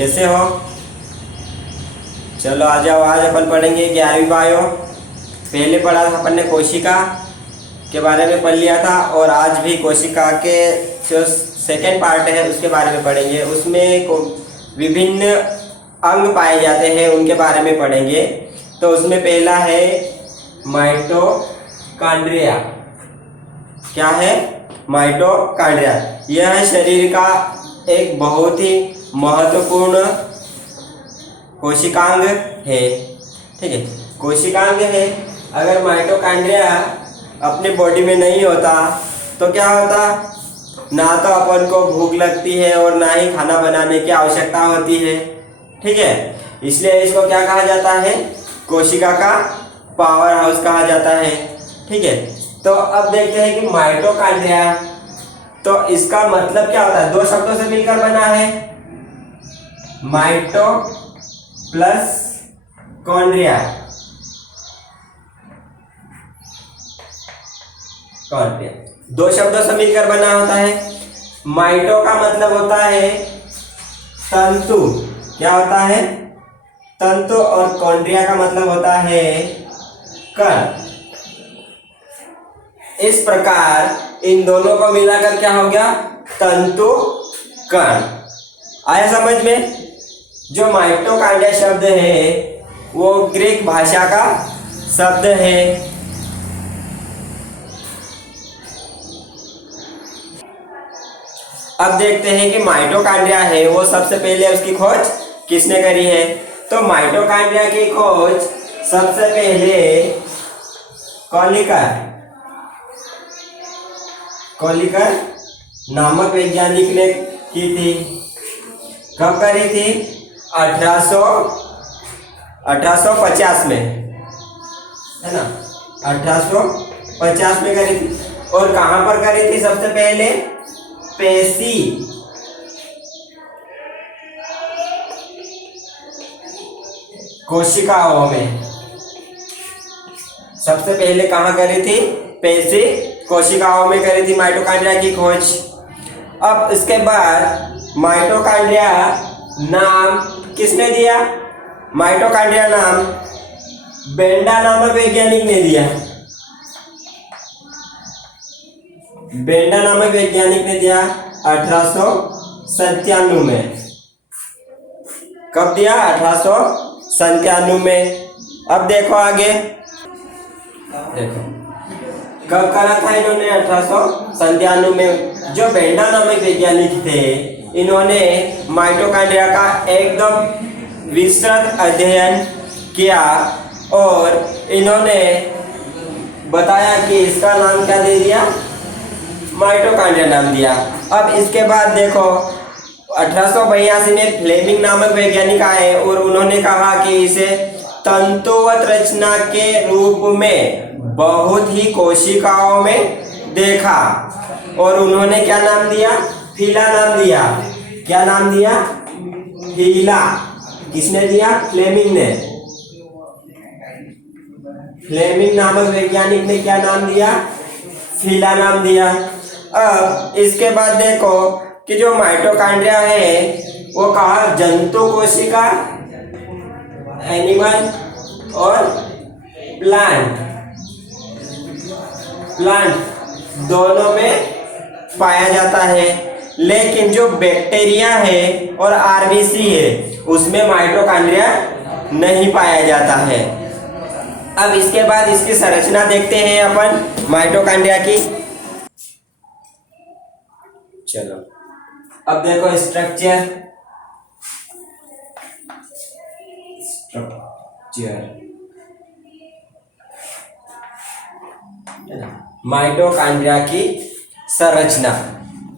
कैसे हो? चलो आ जाओ। आज अपन पढ़ेंगे 11वीं बायो। पहले पढ़ा था अपन ने कोशिका के बारे में पढ़ लिया था, और आज भी कोशिका के जो सेकेंड पार्ट है उसके बारे में पढ़ेंगे। उसमें विभिन्न अंग पाए जाते हैं, उनके बारे में पढ़ेंगे। तो उसमें पहला है माइटोकॉन्ड्रिया। क्या है? माइटोकॉन्ड्रिया। यह शरीर का एक बहुत ही महत्वपूर्ण कोशिकांग है। ठीक है, कोशिकांग है। अगर माइटोकॉन्ड्रिया अपने बॉडी में नहीं होता तो क्या होता? ना तो अपन को भूख लगती है और ना ही खाना बनाने की आवश्यकता होती है। ठीक है, इसलिए इसको क्या कहा जाता है? कोशिका का पावर हाउस कहा जाता है। ठीक है, तो अब देखते हैं कि माइटोकॉन्ड्रिया, तो इसका मतलब क्या होता है? दो शब्दों से मिलकर बना है, माइटो प्लस कॉन्ड्रिया। कॉन्ड्रिया दो शब्दों से मिलकर बना होता है। माइटो का मतलब होता है तंतु। क्या होता है? तंतु। और कॉन्ड्रिया का मतलब होता है कण। इस प्रकार इन दोनों को मिलाकर क्या हो गया? तंतु कण। आया समझ में? जो माइटोकॉन्ड्रिया शब्द है वो ग्रीक भाषा का शब्द है। अब देखते हैं कि माइटोकॉन्ड्रिया है वो सबसे पहले उसकी खोज किसने करी है? तो माइटोकॉन्ड्रिया की खोज सबसे पहले कोलिकर नामक वैज्ञानिक ने की थी। कब करी थी? 1850 में, है ना? 1850 में करी थी। और कहां पर करी थी? सबसे पहले पेशी कोशिकाओं में। सबसे पहले कहां करी थी? पेशी कोशिकाओं में करी थी माइटोकॉन्ड्रिया की खोज। अब इसके बाद माइटोकॉन्ड्रिया नाम किसने दिया? माइटोकॉन्ड्रिया नाम बेंडा नामक वैज्ञानिक ने दिया। बेंडा नामक वैज्ञानिक ने दिया 1897 में। कब दिया? 1897 में। अब देखो आगे, देखो कब करा था इन्होंने? 1897 में। जो बेंडा नामक वैज्ञानिक थे, इन्होंने माइटोकॉन्ड्रिया का एकदम विस्तृत अध्ययन किया और इन्होंने बताया कि इसका नाम क्या दे दिया? माइटोकॉन्ड्रिया नाम दिया। अब इसके बाद देखो 1882 में फ्लेमिंग नामक वैज्ञानिक आए और उन्होंने कहा कि इसे तंतुवत रचना के रूप में बहुत ही कोशिकाओं में देखा, और उन्होंने क्या नाम दिया? फीला नाम दिया। क्या नाम दिया? फीला। किसने दिया? फ्लेमिंग ने। फ्लेमिंग नामक वैज्ञानिक ने क्या नाम दिया? फीला नाम दिया। अब इसके बाद देखो कि जो माइटोकॉन्ड्रिया है वो कहा जंतु कोशिका, एनिमल और प्लांट दोनों में पाया जाता है। लेकिन जो बैक्टीरिया है और आरबीसी है उसमें माइटोकॉन्ड्रिया नहीं पाया जाता है। अब इसके बाद इसकी संरचना देखते हैं अपन माइटोकॉन्ड्रिया की। चलो अब देखो स्ट्रक्चर। माइटोकॉन्ड्रिया की संरचना।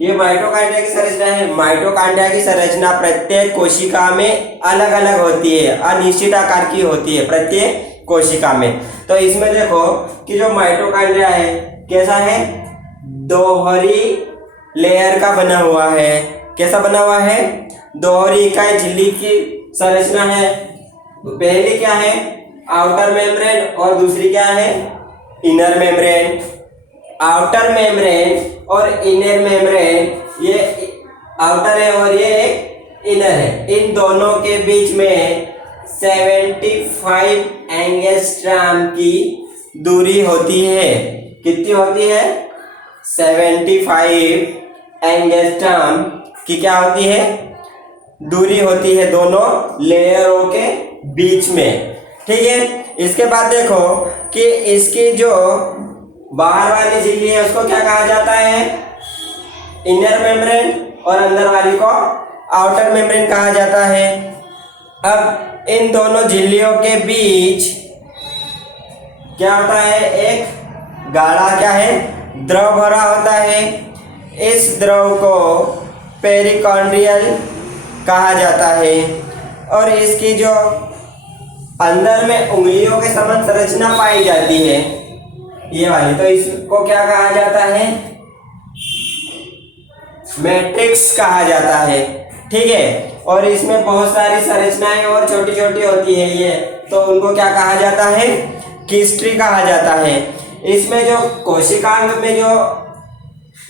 ये माइटोकॉन्ड्रिया की संरचना है। माइटोकॉन्ड्रिया की संरचना प्रत्येक कोशिका में अलग अलग होती है, अनिश्चित आकार की होती है प्रत्येक कोशिका में। तो इसमें देखो कि जो माइटोकॉन्ड्रिया है कैसा है? दोहरी लेयर का बना हुआ है। कैसा बना हुआ है? दोहरी इकाई झिल्ली की संरचना है। पहली क्या है? आउटर मेम्ब्रेन, और दूसरी क्या है? Inner membrane. आउटर मेम्ब्रेन और इनर मेम्ब्रेन, ये आउटर है और ये इनर है। इन दोनों के बीच में 75 एंगस्ट्रॉम की दूरी होती है। कितनी होती है? 75 एंगस्ट्रॉम की क्या होती है? दूरी होती है दोनों लेयरों के बीच में। ठीक है, इसके बाद देखो कि इसकी जो बाहर वाली झिल्ली है उसको क्या कहा जाता है? इनर मेम्ब्रेन, और अंदर वाली को आउटर मेम्ब्रेन कहा जाता है। अब इन दोनों झिल्लियों के बीच क्या होता है? एक गाढ़ा क्या है? द्रव भरा होता है। इस द्रव को पेरिकॉन्ड्रियल कहा जाता है। और इसकी जो अंदर में उंगलियों के समान संरचना पाई जाती है, ये वाली, तो इसको क्या कहा जाता है? मैट्रिक्स कहा जाता है। ठीक है, और इसमें बहुत सारी संरचनाएं और छोटी छोटी होती है ये, तो उनको क्या कहा जाता है? किस्ट्री कहा जाता है। इसमें जो कोशिकांग में जो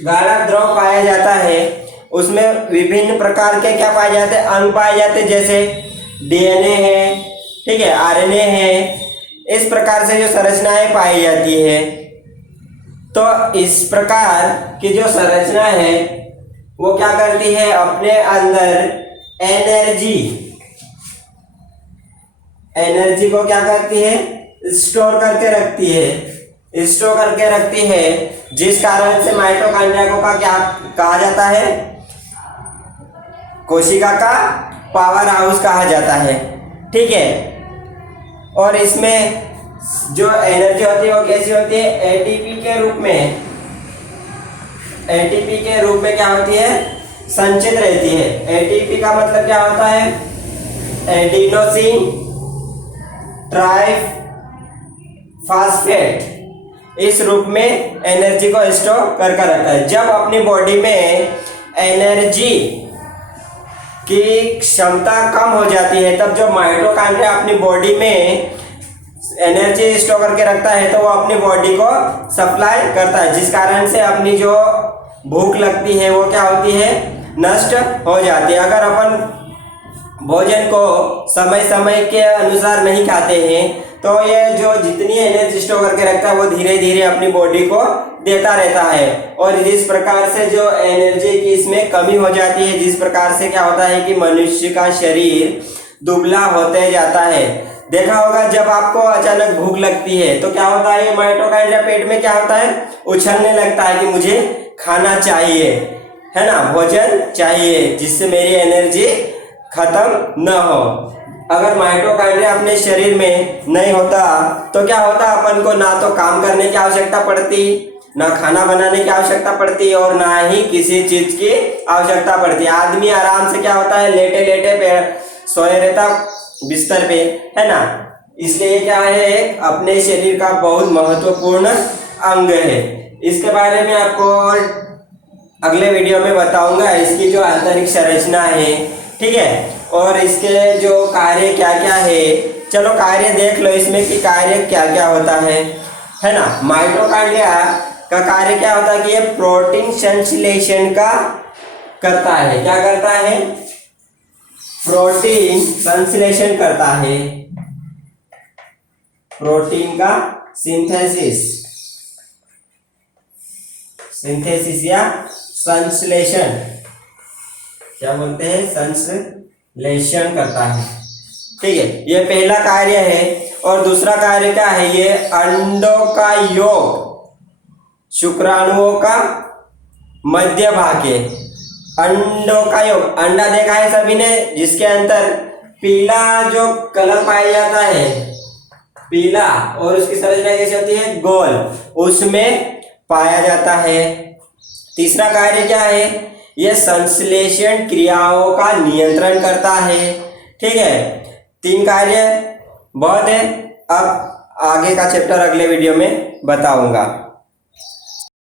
गाढ़ा द्रव पाया जाता है उसमें विभिन्न प्रकार के क्या पाए जाते हैं? अंग पाए जाते हैं, जैसे डीएनए है, ठीक है, आरएनए है। इस प्रकार से जो संरचनाएं पाई जाती है, तो इस प्रकार की जो संरचना है वो क्या करती है? अपने अंदर एनर्जी को क्या करती है? स्टोर करके रखती है, जिस कारण से माइटोकॉन्ड्रिया को का क्या कहा जाता है? कोशिका का पावर हाउस कहा जाता है। ठीक है, और इसमें जो एनर्जी होती है वो कैसी होती है? एटीपी के रूप में क्या होती है? संचित रहती है। एटीपी का मतलब क्या होता है? Adenosine triphosphate. इस रूप में एनर्जी को स्टोर करके रखता है। जब अपनी बॉडी में एनर्जी की क्षमता कम हो जाती है, तब जो माइटोकॉन्ड्रिया अपनी बॉडी में एनर्जी स्टोर करके रखता है, तो वो अपनी बॉडी को सप्लाई करता है, जिस कारण से अपनी जो भूख लगती है वो क्या होती है? नष्ट हो जाती है। अगर अपन भोजन को समय समय के अनुसार नहीं खाते हैं, तो ये जो जितनी एनर्जी स्टोर करके रखता है वो धीरे धीरे अपनी बॉडी को देता रहता है। और जिस प्रकार से जो एनर्जी की इसमें कमी हो जाती है, जिस प्रकार से क्या होता है कि मनुष्य का शरीर दुबला होते जाता है। देखा होगा जब आपको अचानक भूख लगती है तो क्या होता है? माइटोकॉन्ड्रिया पेट में क्या होता है? उछलने लगता है कि मुझे खाना चाहिए, है ना, भोजन चाहिए, जिससे मेरी एनर्जी खत्म न हो। अगर माइटोकॉन्ड्रिया अपने शरीर में नहीं होता तो क्या होता? अपन को ना तो काम करने की आवश्यकता पड़ती, ना खाना बनाने की आवश्यकता पड़ती, और ना ही किसी चीज की आवश्यकता पड़ती। आदमी आराम से क्या होता है? लेटे लेटे सोए रहता बिस्तर पे, है ना। इसलिए क्या है? एक अपने शरीर का बहुत महत्वपूर्ण अंग है। इसके बारे में आपको अगले वीडियो में बताऊंगा, इसकी जो आंतरिक संरचना है, ठीक है, और इसके जो कार्य क्या क्या है। चलो कार्य देख लो इसमें कि कार्य क्या क्या होता है ना। माइटोकॉन्ड्रिया का कार्य क्या होता है कि ये प्रोटीन संश्लेषण का करता है। क्या करता है? प्रोटीन संश्लेषण करता है। प्रोटीन का सिंथेसिस या संश्लेषण, क्या बोलते हैं? संश्लेषण करता है। ठीक है, ये पहला कार्य है। और दूसरा कार्य क्या है? ये अंडों का योग शुक्राणुओं का मध्य भाग है। अंडों का योग, अंडा देखा है सभी ने, जिसके अंदर पीला जो कलर पाया जाता है, पीला, और उसकी संरचना कैसी होती है? गोल, उसमें पाया जाता है। तीसरा कार्य क्या है? यह संश्लेषण क्रियाओं का नियंत्रण करता है। ठीक है, 3 कार्य बहुत है। अब आगे का चैप्टर अगले वीडियो में बताऊंगा।